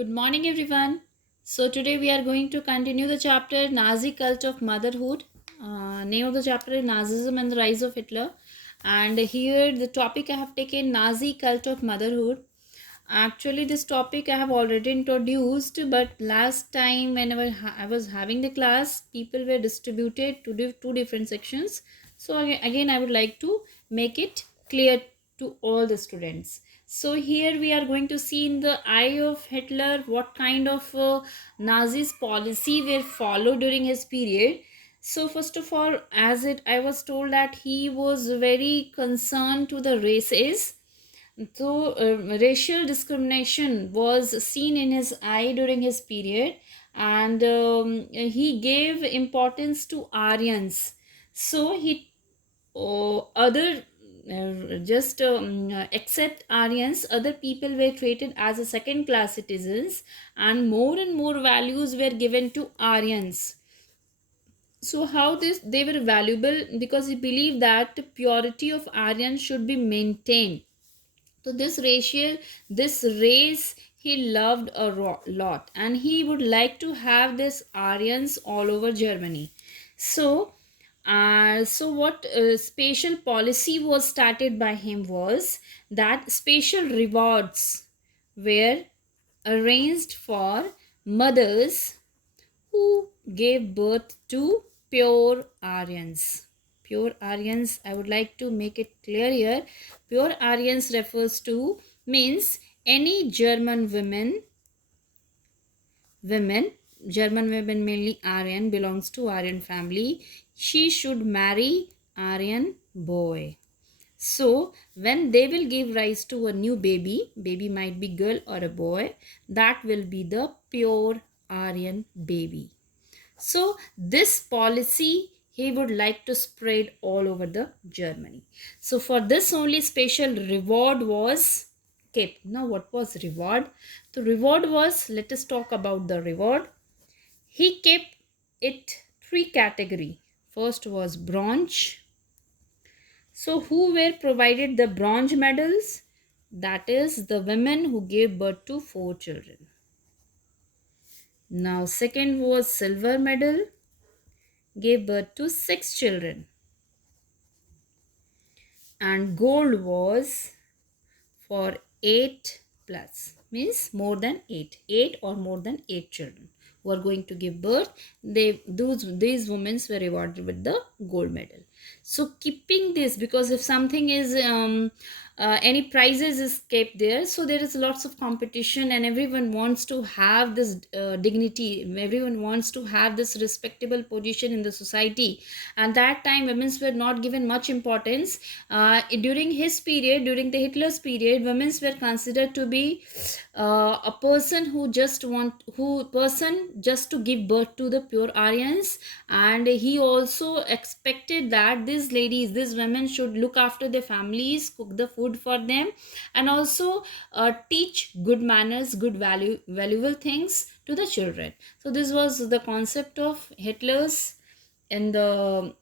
Good morning, everyone. So, today we are going to continue the chapter Nazi Cult of Motherhood. Name of the chapter is Nazism and the Rise of Hitler. And here, the topic I have taken Nazi Cult of Motherhood. Actually, this topic I have already introduced, but last time, whenever I was having the class, people were distributed to two different sections. So, again, I would like to make it clear to all the students. So here we are going to see in the eye of Hitler what kind of Nazis policy were followed during his period. So first of all, as it I was told that he was very concerned to the races. So racial discrimination was seen in his eye during his period, and he gave importance to Aryans. So he other just except Aryans, other people were treated as a second class citizens, and more values were given to Aryans. So how this they were valuable because he believed that the purity of Aryans should be maintained. So this race he loved a lot, and he would like to have this Aryans all over Germany. So what special policy was started by him was that special rewards were arranged for mothers who gave birth to pure Aryans. Pure Aryans, I would like to make it clear here. Pure Aryans refers to means any women, German women mainly Aryan belongs to Aryan family. She should marry Aryan boy. So when they will give rise to a new baby might be girl or a boy, that will be the pure Aryan baby. So this policy he would like to spread all over the Germany. So for this only special reward was kept. Now what was reward? The reward was, let us talk about the reward. He kept it three category. First was bronze. So who were provided the bronze medals? That is the women who gave birth to 4 children. Now second was silver medal, gave birth to 6 children, and gold was for 8 plus, means more than 8 or more than 8 children who are going to give birth. These women were rewarded with the gold medal. So keeping this, because if something is any prizes is kept there, so there is lots of competition and everyone wants to have this dignity, everyone wants to have this respectable position in the society. And that time women were not given much importance. During his period, during the Hitler's period, women were considered to be a person who person just to give birth to the pure Aryans. And he also expected that these women should look after their families, cook the food for them, and also teach good manners, valuable things to the children. So this was the concept of Hitler's in the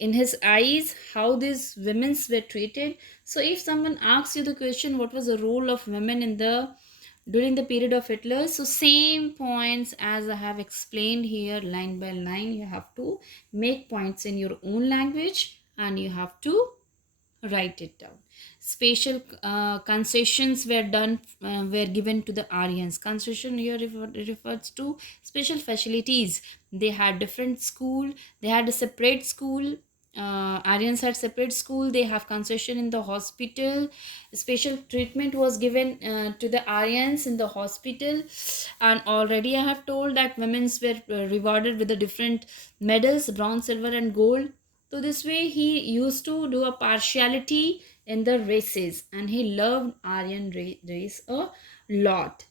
in his eyes, how these women were treated. So if someone asks you the question what was the role of women in the during the period of Hitler, so same points as I have explained here line by line, you have to make points in your own language and you have to write it down. Special concessions were given to the Aryans. Concession here refers to special facilities. They had different school, they had a separate school. Aryans had separate school, they have concession in the hospital. Special treatment was given to the Aryans in the hospital. And already I have told that women were rewarded with the different medals, bronze, silver and gold. So this way he used to do a partiality in the races, and he loved Aryan race a lot.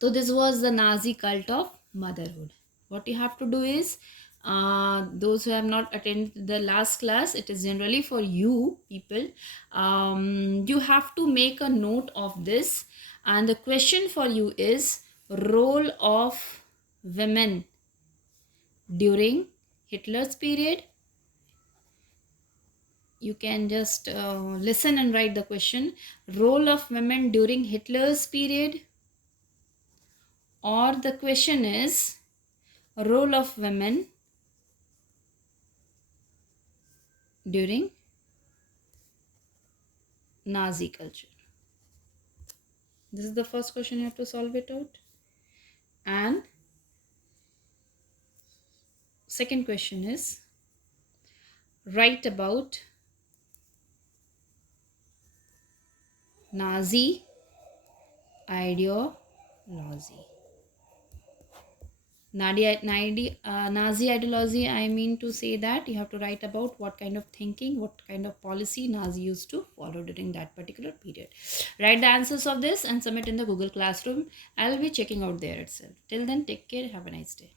So this was the Nazi cult of motherhood. What you have to do is, those who have not attended the last class, it is generally for you people. You have to make a note of this, and the question for you is role of women during Hitler's period. You can just listen and write the question. Role of women during Hitler's period. Or the question is role of women during Nazi culture. This is the first question, you have to solve it out. And second question is write about Nazi ideology. Nazi ideology, I mean to say that you have to write about what kind of thinking, what kind of policy Nazi used to follow during that particular period. Write the answers of this and submit in the Google Classroom. I'll be checking out there itself. Till then, take care. Have a nice day.